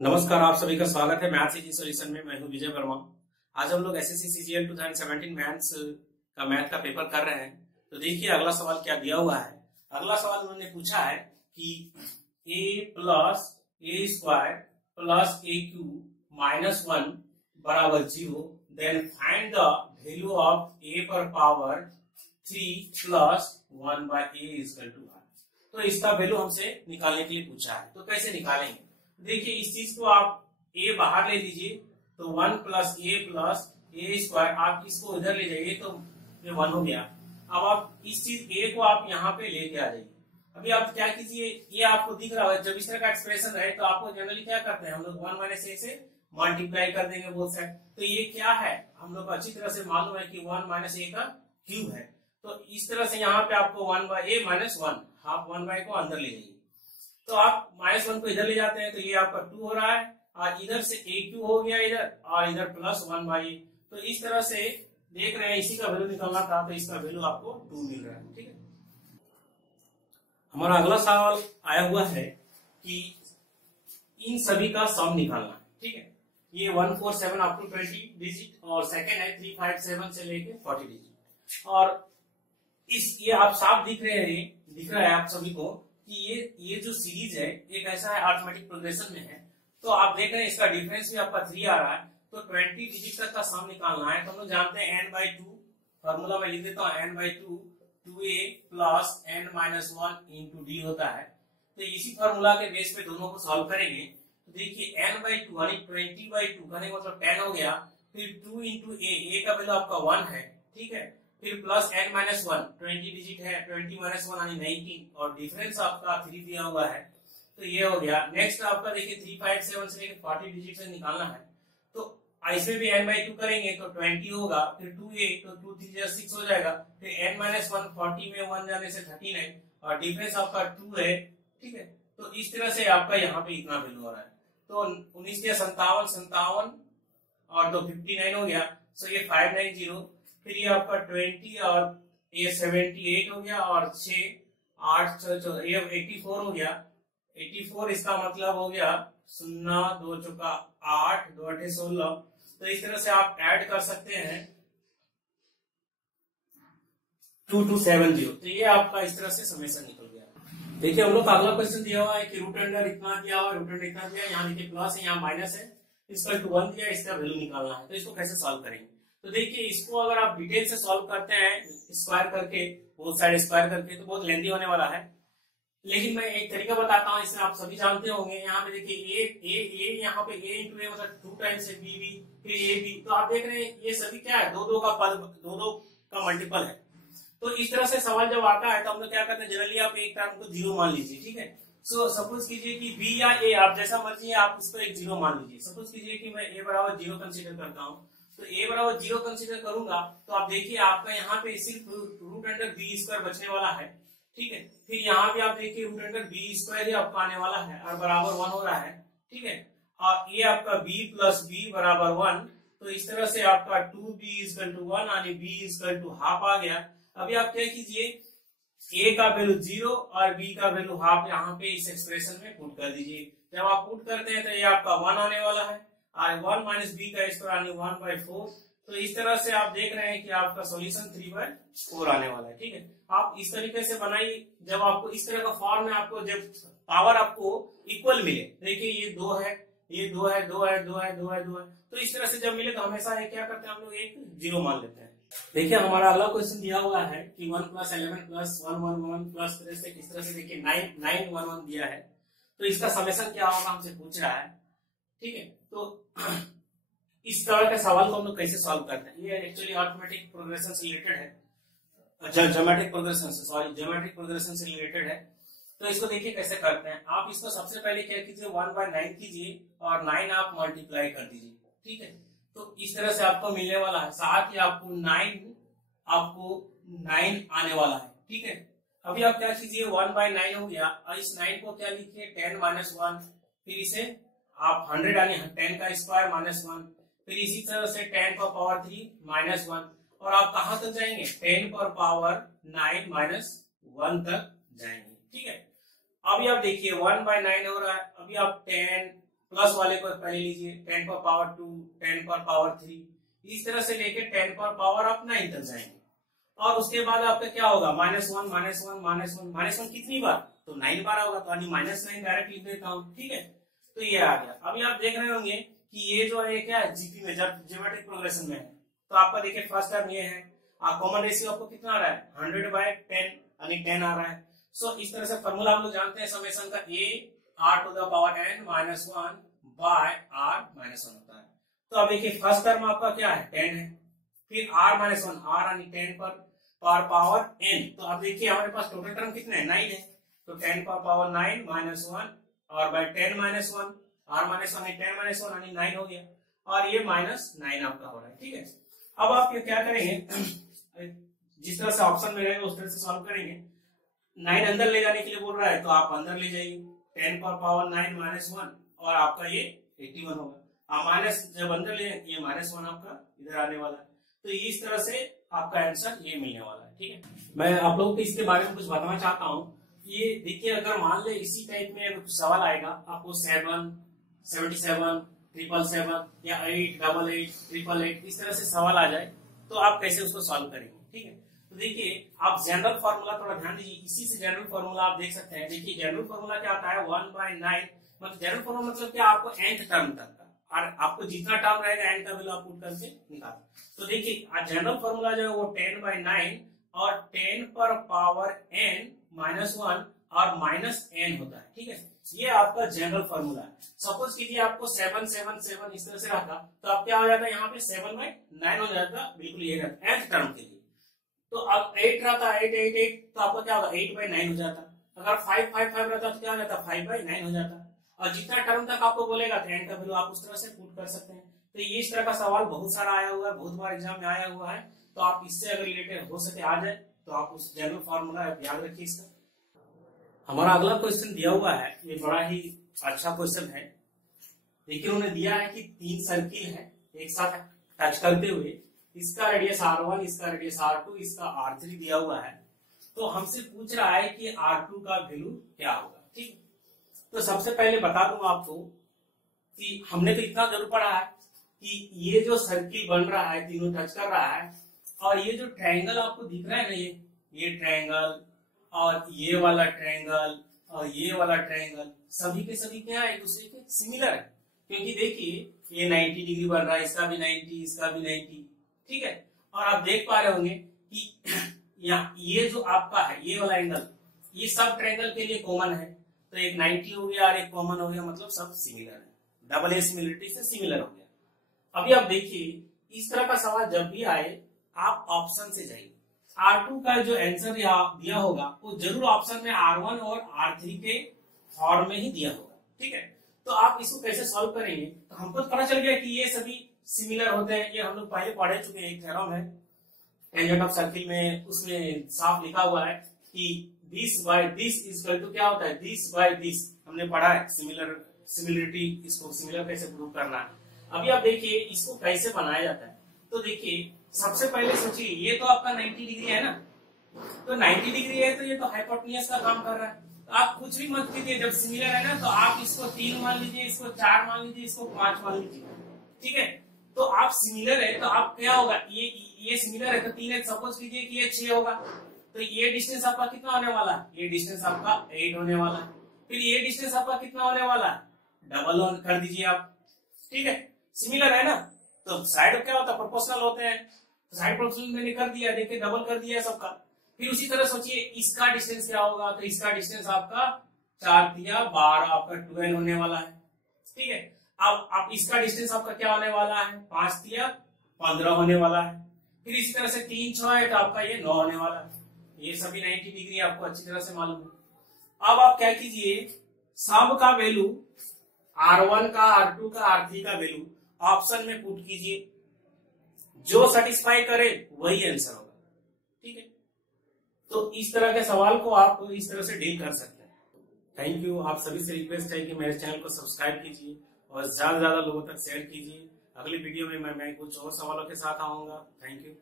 नमस्कार, आप सभी का स्वागत है मैथ्स इजी सॉल्यूशन में। मैं हूं विजय वर्मा। आज हम लोग एसएससी सीजीएल 2017 मैथ्स का मैथ का पेपर कर रहे हैं। तो देखिए अगला सवाल क्या दिया हुआ है। अगला सवाल उन्होंने पूछा है कि a plus a square plus a cube minus 1 बराबर 0, then find the value of a पर power 3 plus 1 by a equal to 1। तो इसका वैल्यू हमसे निकालने के लिए पूछा है। तो कैसे निकालेंगे, देखिए इस चीज को आप a बाहर ले लीजिए, तो 1 प्लस ए स्क्वायर, आप इसको इधर ले जाइए तो ये 1 हो गया। अब आप इस चीज a को आप यहाँ पे लेके आ जाइए। अभी आप क्या कीजिए, ये आपको दिख रहा है, जब इस तरह का एक्सप्रेशन रहे तो आपको जनरली क्या करते हैं हम लोग 1 माइनस ए से मल्टीप्लाई कर देंगे बोथ साइड। तो ये क्या है, हम लोग को अच्छी तरह से मालूम है कि 1 माइनस ए का क्यूब है। तो इस तरह से यहाँ पे आपको 1 बाय ए माइनस 1, हाफ 1 बाय को अंदर ले जाइए। तो आप माइनस 1 को इधर ले जाते हैं तो ये आपका 2 हो रहा है, और इधर से ए क्यू हो गया इधर, और इधर प्लस 1 बाई ए। तो इस तरह से देख रहे हैं, इसी का वैल्यू निकालना था, तो इसका वैल्यू आपको 2 मिल रहा है। ठीक है, हमारा अगला सवाल आया हुआ है कि इन सभी का सम निकालना है। ठीक है, ये 147 अप टू 20 डिजिट, और सेकेंड है 357 से लेके 40 डिजिट। और ये आप साफ दिख रहा है आप सभी को कि ये जो सीरीज है एक ऐसा है अरिथमेटिक प्रोग्रेशन में है। तो आप देख रहे हैं इसका डिफरेंस भी आपका 3 आ रहा है। तो 20 डिजिट तक का सम निकालना है। तो हम लोग जानते हैं n/2, फॉर्मूला में लिख देता हूँ n/2 2a plus n minus 1 into D होता है। तो इसी फॉर्मूला के बेस पे दोनों को सॉल्व करेंगे। तो देखिए n/2 यानी 20/2 करने का मतलब 10 हो गया, फिर 2 इंटू ए का वैल्यू आपका 1 है। ठीक है, फिर प्लस n माइनस 1, 20 डिजिट है, 20 माइनस 1 यानी 19, और डिफरेंस आपका 3 दिया हुआ है। तो ये हो गया। नेक्स्ट आपका देखिए 357 से लेकर 40 डिजिट से निकालना है। तो इसमें भी n/2 करेंगे तो 20 होगा, फिर 2a, तो 2 3 6 हो जाएगा, फिर n माइनस 1, 40 में 1 जाने से 13 है, और डिफरेंस आपका 2 है। ठीक है, तो इस तरह से आपका यहाँ पे इतना वैल्यू हो रहा है। तो 19 के 57 और 2 59 हो गया। सो ये 590, फिर ये आपका 20 और ये 78 हो गया, और 6 8 ये 84 हो गया। 84 इसका मतलब हो गया 0 2 चौका 8 2 8 16। तो इस तरह से आप ऐड कर सकते हैं 2270। तो ये आपका इस तरह से समेशन निकल गया। देखिए हम लोग का अगला क्वेश्चन दिया हुआ है कि रूट अंडर इतना दिया हुआ है, रूट अंडर इतना दिया, यहाँ देखिए प्लस है, यहाँ माइनस है, इसका 1 दिया, इसका वैल्यू निकालना है। तो इसको कैसे सॉल्व करेंगे, तो देखिए इसको अगर आप डिटेल से सॉल्व करते हैं स्क्वायर करके, बोथ साइड स्क्वायर करके, तो बहुत लेंदी होने वाला है। लेकिन मैं एक तरीका बताता हूँ, इसमें आप सभी जानते होंगे। यहाँ पे देखिए ए यहाँ पे a इंटू ए मतलब 2 टाइम्स है, बी फिर ए बी। तो आप देख रहे हैं ये सभी क्या है, दो का पद, दो का मल्टीपल है। तो इस तरह से सवाल जब आता है तो हम लोग क्या करते हैं, जनरली आप एक टर्म को 0 मान लीजिए। ठीक है, सो सपोज कीजिए कि बी या ए, आप जैसा मर्जी है आप इसको एक 0 मान लीजिए। सपोज कीजिए कि मैं a बराबर 0 कंसिडर करता हूँ, तो a बराबर 0 कंसिडर करूंगा, तो आप देखिए आपका यहाँ पे सिर्फ रूट अंडर बी स्क्वायर बचने वाला है। ठीक है, फिर यहाँ भी आप देखिए रूट अंडर बी स्क्वायर ही आपका आने वाला है, और बराबर 1 हो रहा है। ठीक है, और ये आपका b प्लस बी बराबर 1। तो इस तरह से आपका 2b इक्वल टू 1 यानी b इक्वल टू हाफ आ गया। अभी आप क्या कीजिए, a का वैल्यू 0 और b का वैल्यू हाफ यहाँ पे इस एक्सप्रेशन में पुट कर दीजिए। जब आप पुट करते हैं तो ये आपका 1 आने वाला है, और 1 माइनस बी का स्क्वायर यानी 1/4। तो इस तरह से आप देख रहे हैं कि आपका सॉल्यूशन 3/4 आने वाला है। ठीक है, आप इस तरीके से बनाइए। जब आपको इस तरह का फॉर्म में आपको जब पावर आपको इक्वल मिले, देखिए ये 2 है, ये 2 है, 2 है, 2 है, 2 है, 2 है, तो इस तरह से जब मिले तो हमेशा ये क्या करते हैं हम लोग एक 0 मान लेते हैं। देखिए हमारा अगला क्वेश्चन दिया हुआ है कि 1 प्लस 11 प्लस 1 1 1 प्लस इस तरह से देखिए 9 9 1 1 दिया है। तो इसका समेशन क्या होगा हमसे पूछ रहा है। ठीक है, तो इस तरह के सवाल को हम लोग कैसे सॉल्व करते हैं, ये एक्चुअली अरिथमेटिक प्रोग्रेशन से रिलेटेड है, ज्योमेट्रिक प्रोग्रेशन से रिलेटेड है। तो इसको देखिए कैसे करते हैं। आप इसको सबसे पहले क्या कीजिए, 1/9 कीजिए और 9 आप मल्टीप्लाई कर दीजिए। ठीक है, तो इस तरह से आपको मिलने वाला है, साथ ही आपको 9 आने वाला है। ठीक है, अभी आप क्या कीजिए, 1/9 हो गया, और इस 9 को क्या लिखिए 10 माइनस 1, फिर इसे आप 100 यानी 10 का स्क्वायर माइनस 1, फिर इसी तरह से 10 का पावर 3 माइनस 1, और आप कहां तक जाएंगे, 10 पर पावर 9 माइनस 1 तक जाएंगे। ठीक है, अभी आप देखिए 1/9 हो रहा है। अभी आप 10 प्लस वाले को पहले लीजिए 10 पर पावर 2, 10 पर पावर 3, इस तरह से लेके 10 पर पावर आप 9 तक जाएंगे। और उसके बाद आपका क्या होगा, -1 -1 -1 -1 कितनी बार, तो 9 बार होगा, तो -9 डायरेक्ट लिख देता हूँ। ठीक है, तो ये आ गया। अभी आप देख रहे होंगे कि ये जो है क्या है, जीपी में ज्योमेट्रिक प्रोग्रेशन में है। तो आपका देखिए फर्स्ट टर्म ये है, कॉमन रेशियो आपको कितना आ रहा है, 100/10 यानी 10 आ रहा है। सो इस तरह से फॉर्मूला हम लोग जानते हैं समेशन का, a r⁻n -1 बाय r -1 होता है। तो अब देखिए फर्स्ट टर्म आपका क्या है, 10 है, फिर r -1, r यानी 10 पर पावर n। तो अब देखिए हमारे पास टोटल टर्म कितने हैं, 9 है, तो 10 पर पावर 9 -1 और बाय 10 -1, r -1 है 10 -1 यानी 9 हो गया, और ये -9 आपका हो रहा है। ठीक है, अब आप क्या करेंगे, जिस तरह से ऑप्शन में रहेगा उस तरह से सॉल्व करेंगे। 9 अंदर ले जाने के लिए बोल रहा है, तो आप अंदर ले जाइए, 10 पर पावर 9 -1 और आपका ये 81 होगा। आप माइनस जब अंदर ले, ये -1 आपका इधर आने वाला है, तो इस तरह से आपका आंसर ये मिलने वाला है। ठीक है, मैं आप लोगों को इसके बारे में कुछ बताना चाहता हूँ। ये देखिए, अगर मान ले इसी टाइप में कुछ सवाल आएगा आपको 7, 77, 777 या 8, 88, 888 इस तरह से सवाल आ जाए, तो आप कैसे उसको सॉल्व करेंगे। ठीक है, तो देखिए आप जनरल फॉर्मूला थोड़ा ध्यान दीजिए, इसी से जनरल फॉर्मूला आप देख सकते हैं। देखिए जनरल फॉर्मूला क्या आता है, 1/9, मतलब जनरल फॉर्मूला मतलब क्या, आपको nth टर्म तक का, और आपको जितना टर्म रहेगा n का वैल्यू आप पुट करके निकाल। तो देखिए जनरल फॉर्मूला जो है वो 10/9 और 10 पर पावर n -1 और -n होता है। ठीक है, ये आपका जनरल फॉर्मूला है। सपोज कीजिए आपको 7 7 7 इस तरह से रखा, तो अब क्या हो जाता है, यहाँ पे 7/9 हो जाता, बिल्कुल ये रहता nth टर्म के लिए। तो अब 8 रहता, 8 8 8, तो आपका क्या होगा, 8/9 हो जाता। अगर 5 5 5 रहता तो क्या हो जाता, 5/9 हो जाता। और जितना टर्म तक आपको बोलेगा तो n का वैल्यू आप उस तरह से पुट कर सकते हैं। तो ये इस तरह का सवाल बहुत सारा आया हुआ है, बहुत बार एग्जाम में आया हुआ है। तो आप इससे अगर रिलेटेड हो सके आ जाए, तो आप उस जनरल फॉर्मूला याद रखिए इसका। हमारा अगला क्वेश्चन दिया हुआ है, ये बड़ा ही अच्छा क्वेश्चन है। देखिए उन्होंने दिया है कि 3 सर्किल है एक साथ टच करते हुए, इसका रेडियस r1, इसका रेडियस r2, इसका r3 दिया हुआ है। तो हमसे पूछ रहा है कि r2 का वैल्यू क्या होगा। ठीक, तो सबसे पहले बता दूं आपको कि हमने तो इतना जरूर पढ़ा है कि ये जो सर्किल बन रहा है, तीनों टच कर रहा है, और ये जो ट्रायंगल आपको दिख रहा है ना, ये ट्रायंगल और ये वाला ट्रायंगल और ये वाला ट्रायंगल, सभी के सभी क्या है, एक दूसरे के सिमिलर है। क्योंकि देखिए ये 90 डिग्री बन रहा है, इसका भी 90, इसका भी 90। ठीक है, और आप देख पा रहे होंगे कि यहाँ ये जो आपका है ये वाला एंगल, ये सब ट्रायंगल के लिए कॉमन है। तो एक 90 हो गया और एक कॉमन हो गया, मतलब सब सिमिलर है, डबल ए सिमिलरिटी से सिमिलर हो गया। अभी आप देखिए इस तरह का सवाल जब भी आए, आप ऑप्शन से जाइए। R2 का जो आंसर दिया होगा वो जरूर ऑप्शन में R1 और R3 के फॉर्म में ही दिया होगा। ठीक है, तो आप इसको कैसे सॉल्व करेंगे, तो हमको पता चल गया कि ये सभी सिमिलर होते हैं। ये हम लोग पहले पढ़े चुके हैं, एक थ्योरम है टेंजेंट ऑफ सर्किल में, उसमें साफ लिखा हुआ है कि this by this is equal to क्या होता है, दिस बाय दिस। हमने पढ़ा है सिमिलरिटी, इसको सिमिलर कैसे प्रूव करना है। अभी आप देखिए इसको कैसे बनाया जाता है। तो देखिए सबसे पहले सोचिए, ये तो आपका 90 डिग्री है ना, तो 90 डिग्री है तो ये तो हाइपोटेन्यूज का काम कर रहा है। तो आप कुछ भी मत कीजिए, जब सिमिलर है ना तो आप इसको 3 मान लीजिए, इसको 4 मान लीजिए, इसको 5 मान लीजिए। ठीक है, तो आप सिमिलर है तो आप क्या होगा, ये सिमिलर है तो 3 है, सपोज कीजिए कि ये 6 होगा, तो ये डिस्टेंस आपका कितना होने वाला है, ये डिस्टेंस आपका 8 होने वाला है। फिर ये डिस्टेंस आपका कितना होने वाला है, डबल कर दीजिए आप। ठीक है, सिमिलर है ना, तो साइड क्या होता है, प्रोपोर्शनल होते हैं, तो साइड प्रोपोर्शनल मैंने कर दिया, देखिए डबल कर दिया सबका। फिर उसी तरह सोचिए इसका डिस्टेंस क्या होगा, तो इसका डिस्टेंस आपका 4 या 12 आपका 12 होने वाला है। ठीक है, अब आप इसका डिस्टेंस आपका क्या होने वाला है, 5 या 15 होने वाला है। फिर इसी तरह से 3 6 है तो आपका ये 9 होने वाला है। ये सभी 90 डिग्री आपको अच्छी तरह से मालूम है। अब आप क्या कीजिए, सब का वैल्यू R1 का, R2 का, R3 का वैल्यू ऑप्शन में पुट कीजिए, जो सेटिस्फाई करे वही आंसर होगा। ठीक है, तो इस तरह के सवाल को आप इस तरह से डील कर सकते हैं। Thank you. आप सभी से रिक्वेस्ट है कि मेरे चैनल को सब्सक्राइब कीजिए और ज्यादा से ज्यादा लोगों तक शेयर कीजिए। अगली वीडियो में मैं कुछ और सवालों के साथ आऊंगा। Thank you.